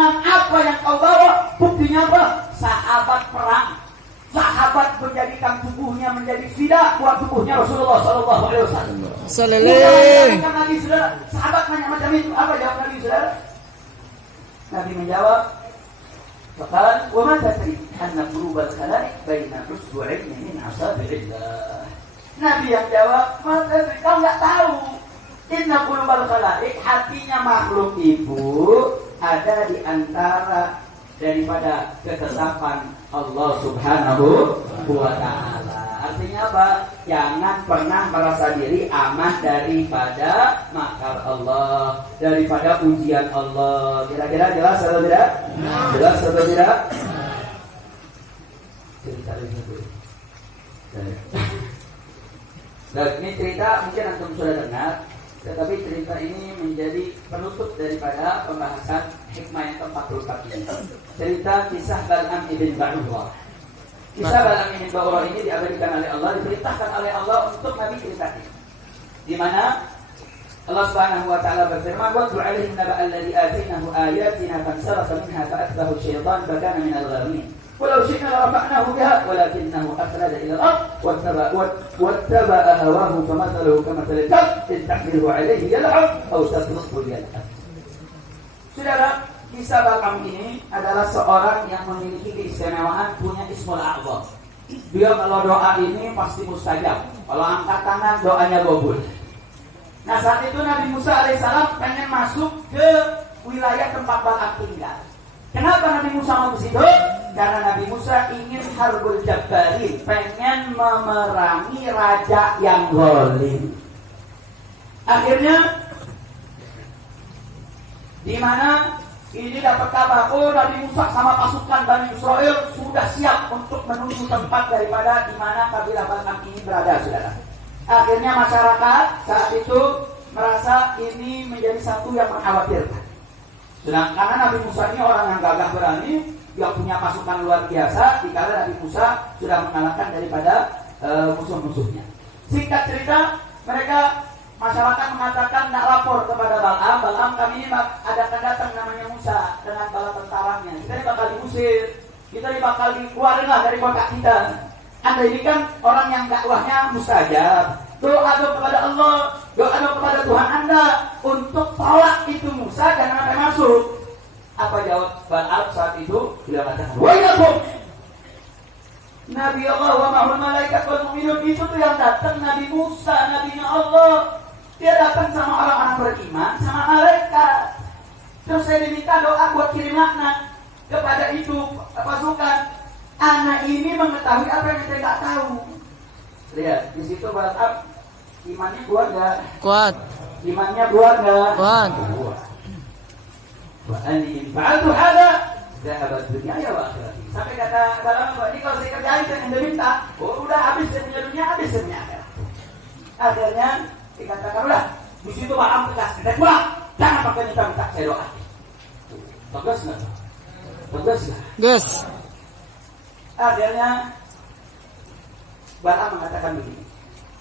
Nah, apa yang kau bawa? Buktinya apa? Sahabat perang. Sahabat menjadikan tubuhnya menjadi fida buat tubuhnya Rasulullah sallallahu alaihi wasallam. Sallallahu. Nabi saudara, sahabat nanya macam itu, apa jawab Nabi saudara? Nabi menjawab, "Faqal wa ma tadri anna qulubal khalaiq baina usbu'ain min asabi'illah." Nabi yang jawab, "Maka kau enggak tahu. Inna qulubal khalaiq, hatinya makhluk itu ada di antara daripada ketetapan Allah Subhanahu wa ta'ala." Artinya apa? Jangan pernah merasa diri aman daripada makar Allah, daripada ujian Allah. Kira-kira jelas atau tidak? Jelas atau tidak? Cerita ini. Dan ini cerita mungkin antum sudah dengar, tetapi cerita ini menjadi penutup daripada pembahasan hikmah yang ke-44 ini. Cerita kisah Bal'am ibn Ba'urah. Kisah Bal'am ibn Ba'urah ini diabadikan oleh Allah, diperintahkan oleh Allah untuk Nabi ceritakan. Di mana Allah Subhanahu wa taala berfirman, "Wa qul 'alaihim naba'a alladhi atainahu ayatina fansalafa minha fa'atbahu asy-syaitanu fa kana minal ghawin. Walau syi'na larafa'nahu biha walakinnahu akhlada ila al-ard wattaba'a hawahu famathaluhu kamathalil kalb in tahmilhu 'alayhi yal'ab aw tatrukuhu yal'ab." Saudara, kisah Bal'am ini adalah seorang yang memiliki keistimewaan punya Ismul A'zam. Dia kalau doa ini pasti mustajab. Kalau angkat tangan doanya kabul. Nah, saat itu Nabi Musa alaihissalam pengen masuk ke wilayah tempat Bal'am tinggal. Kenapa Nabi Musa mau ke situ? Karena Nabi Musa ingin harbul jabbarin, pengen memerangi raja yang zalim. Akhirnya di mana ini dapat kabar, oh Nabi Musa sama pasukan Bani Israel sudah siap untuk menuju tempat daripada di mana kabilah Bal'am ini berada, saudara. Akhirnya masyarakat saat itu merasa ini menjadi satu yang mengkhawatirkan. Sedangkan Nabi Musa ini orang yang gagah berani, dia punya pasukan luar biasa, dikala Nabi Musa sudah mengalahkan daripada musuh-musuhnya. Singkat cerita, mereka masyarakat mengatakan nak lapor kepada Bal'am. Bal'am, kami ini adakan datang namanya Musa dengan bala tentaranya. Kita ini bakal diusir, kita ini bakal dikeluarin lah dari kota kita. Anda ini kan orang yang dakwahnya mustajab. Doa kepada Allah, doa kepada Tuhan Anda untuk tolak itu Musa dan sampai masuk. Apa jawab Bal'am saat itu? Dia katakan, "Wahyakum Nabi Allah wa ma'ul malaikat wal mu'minun." Itu tuh yang datang Nabi Musa, nabinya Allah. Dia datang sama orang-orang beriman, sama malaikat. Terus saya diminta doa buat kirim laknat kepada itu pasukan. Anak ini mengetahui apa yang kita tidak tahu. Lihat, di situ Bal'am imannya kuat nggak? Kuat. Imannya kuat nggak? Kuat. Wa ani fa'altu hada dhahabat dunya ya wa akhirati. Sampai kata Bal'am, ini kalau saya kerjain saya yang diminta, oh udah habis saya punya dunia, habis saya punya akhirat. Akhirnya dikatakan udah, di situ Bal'am tegas, kita pulang, jangan pakai minta saya doa. Tegas nggak? Tegas nggak? Gus. Akhirnya Bal'am mengatakan begini.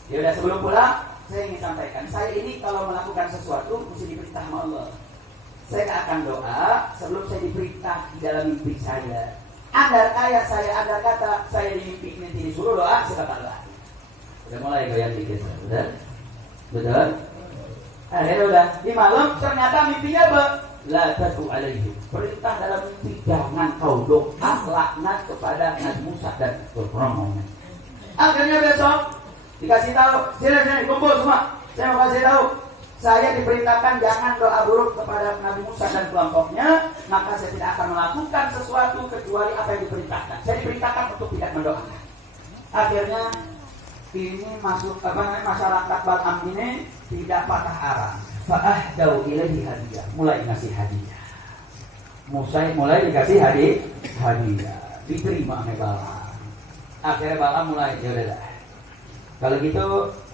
Ya udah, sebelum pulang saya ingin sampaikan, saya ini kalau melakukan sesuatu mesti diperintah sama Allah. Saya akan doa sebelum saya diperintah di dalam mimpi saya. Andar kata saya di mimpi nanti disuruh doa, saya bakal doa. Udah mulai goyang dikit, udah? Betul? Akhirnya udah, di malam ternyata mimpinya apa? La tadu alaihi. Perintah dalam mimpi, jangan kau doa laknat kepada Nabi Musa dan rombongan. Akhirnya besok dikasih tahu, sini kumpul semua. Saya mau kasih tahu, saya diperintahkan jangan doa buruk kepada Nabi Musa dan kelompoknya, maka saya tidak akan melakukan sesuatu kecuali apa yang diperintahkan. Saya diperintahkan untuk tidak mendoakan. Akhirnya ini masyarakat Bal'am ini tidak patah arang. Fa'ahdau ilaihi hadiah, mulai ngasih hadiah. Musa mulai dikasih hadiah, diterima oleh Bal'am. Akhirnya Bal'am mulai, ya udah. Kalau gitu,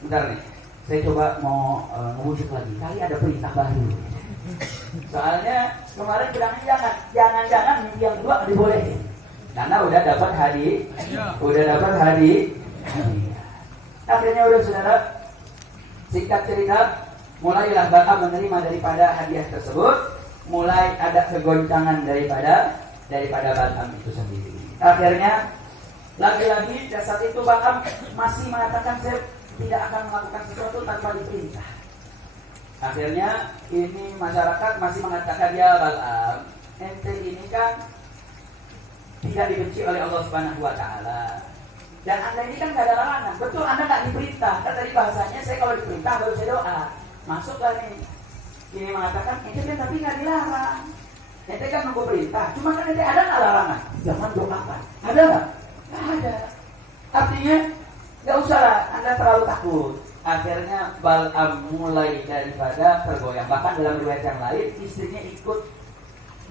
bentar nih, saya coba mau mengujuk lagi. Kali ada perintah baru. Soalnya kemarin bilangnya jangan mimpi yang dua dibolehin. Karena udah dapat hadiah. Akhirnya udah saudara, singkat cerita, mulailah Bal'am menerima daripada hadiah tersebut. mulai ada kegoncangan daripada Bal'am itu sendiri. Akhirnya lagi-lagi saat itu Bal'am masih mengatakan saya tidak akan melakukan sesuatu tanpa diperintah. Akhirnya ini masyarakat masih mengatakan, ya Bal'am, ente ini kan tidak dibenci oleh Allah Subhanahu wa Ta'ala. Dan anda ini kan gak ada larangan. Betul, anda gak diperintah. Kan tadi bahasanya saya kalau diperintah baru saya doa. Masuklah nih. Ini mengatakan ente kan tapi gak dilarang. Ente kan nunggu perintah. Cuma kan ente ada gak larangan? Jangan doakan. Ada gak? Gak ada. Artinya gak usah lah, anda terlalu takut. Akhirnya Bal'am mulai daripada tergoyang. Bahkan dalam riwayat yang lain istrinya ikut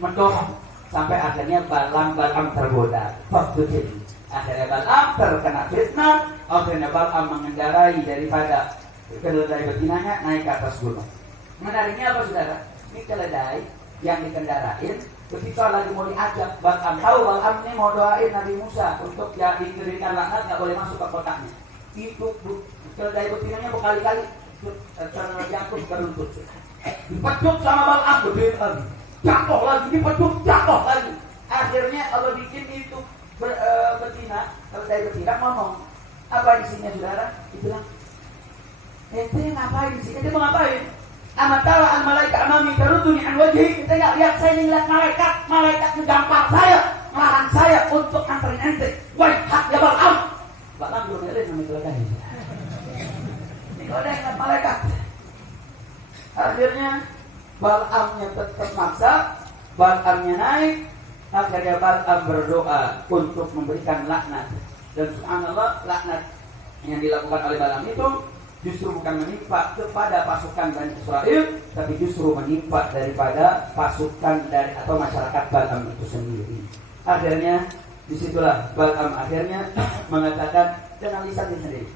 mendorong. Sampai akhirnya Bal'am tergoda. Faktutin. Akhirnya Bal'am terkena fitnah. Akhirnya Bal'am mengendarai daripada keledai betinanya naik ke atas gunung. Menariknya apa saudara? Ini keledai yang dikendarain ketika lagi mau diajak Bal'am. Tahu Bal'am ini mau doain Nabi Musa untuk ya diberikan laknat, gak boleh masuk ke kotaknya. Itu keledai betinanya berkali-kali jatuh beruntut. Dipecut sama Bal'am, berdiri lagi. Jatuh lagi, dipecut, jatuh lagi. Akhirnya Allah bikin itu betina, keledai betina ngomong, apa isinya saudara? Dia bilang, ente ngapain sih? Ente mau ngapain? Amatala al malaikat amami taruduni an wajhi. Ente nggak lihat saya ngeliat malaikat ngegampar saya, melarang saya untuk anterin ente. Wah, hak ya Bal'am. Bal'am belum ngeliat sama keledai. Ini keledai ngeliat malaikat. Akhirnya Bal'amnya tetap maksa, Bal'amnya naik. Akhirnya Bal'am berdoa untuk memberikan laknat. Dan subhanallah, laknat yang dilakukan oleh Bal'am itu justru bukan menimpa kepada pasukan Bani Israel, tapi justru menimpa daripada pasukan dari atau masyarakat Bal'am itu sendiri. Akhirnya disitulah Bal'am akhirnya mengatakan dengan lisannya sendiri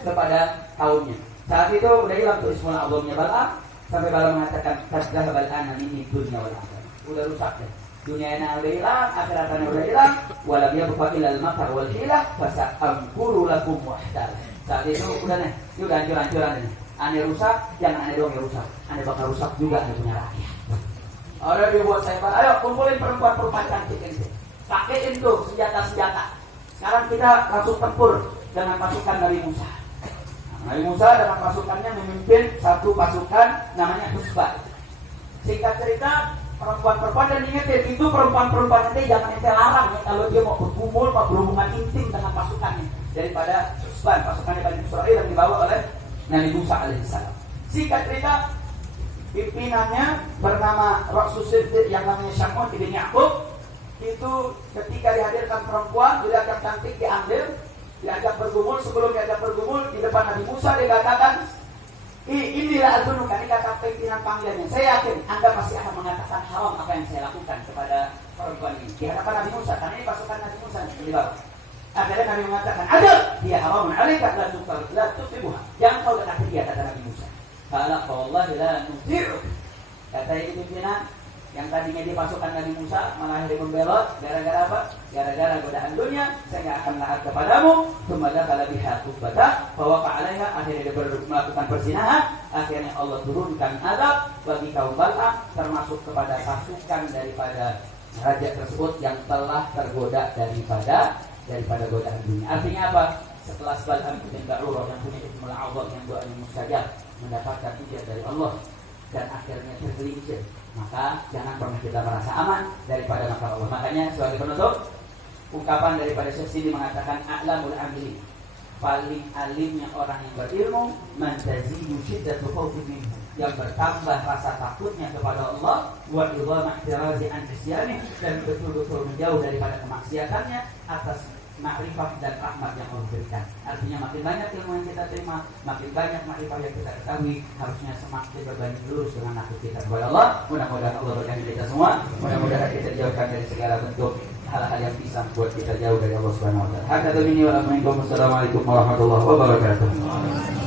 kepada kaumnya. Saat itu udah hilang tuh ismul Allahnya Bal'am, sampai Bal'am mengatakan tasdah Bal'ana ini dunia wal akhirah. Udah rusak deh. Dunia udah hilang, akhiratnya udah hilang. Walam yabqa ilal makar wal hilah fasa'amkuru lakum wahdal. Saat itu udah nih, ini udah hancur-hancuran ini. Aneh rusak, jangan aneh doang yang rusak. Aneh bakal rusak juga aneh punya rakyat. Udah dibuat saya, ayo kumpulin perempuan-perempuan cantik ini. Pakein tuh senjata-senjata. Sekarang kita langsung tempur dengan pasukan Nabi Musa. Nabi Musa dengan pasukannya memimpin satu pasukan namanya Husbah. Singkat cerita, perempuan-perempuan, dan ingetin itu perempuan-perempuan nanti jangan ente larang ya, kalau dia mau berkumpul, mau berhubungan intim dengan pasukannya daripada Husban, pasukannya Bani Israil yang dibawa oleh Nabi Musa alaihissalam. Singkat cerita, pimpinannya bernama Rasul Siddiq yang namanya Syamun ibn Ya'qub. Itu ketika dihadirkan perempuan, dilihat cantik diambil, diajak bergumul. Sebelum diajak bergumul di depan Nabi Musa dia katakan, inilah adunuka, ini kata pimpinan panggilannya. Saya yakin Anda pasti akan mengatakan haram apa yang saya lakukan kepada perempuan ini di hadapan Nabi Musa, karena ini pasukan Nabi Musa yang dibawa. Akhirnya Nabi mengatakan, ada dia haramun alaika la tuqibuha. Jangan kau dekati dia, kata Nabi Musa. Qala fa wallahi la nuti'uk. Kata ini pimpinan yang tadinya di pasukan Nabi Musa malah akhirnya membelot. Gara-gara apa? Gara-gara godaan dunia, saya tidak akan taat kepadamu. Tsumma dakhala biha tubbata bahwa alaiha, akhirnya dia melakukan perzinahan. Akhirnya Allah turunkan azab bagi kaum Bal'am, termasuk kepada pasukan daripada raja tersebut yang telah tergoda daripada godaan dunia. Artinya apa? Setelah Bal'am bin Ba'urah yang punya ismul a'zam yang doanya mustajab, mendapatkan ujian dari Allah dan akhirnya tergelincir, maka jangan pernah kita merasa aman daripada makar Allah. Makanya sebagai penutup, ungkapan daripada Syekh Sidi mengatakan a'lamul amili, paling alimnya orang yang berilmu, man tazidu syiddatu khawfi minhu, yang bertambah rasa takutnya kepada Allah, wa idhamah i'tirazi an isyani, dan betul-betul menjauh daripada kemaksiatannya atas makrifat dan rahmat yang Allah berikan. Artinya makin banyak ilmu yang kita terima, makin banyak makrifat yang kita ketahui, harusnya semakin berbanding lurus dengan takut kita kepada Allah. Mudah-mudahan Allah berkahi kita semua. Mudah-mudahan kita dijauhkan dari segala bentuk hal-hal yang bisa membuat kita jauh dari Allah Subhanahu wa taala. Assalamualaikum warahmatullahi wabarakatuh.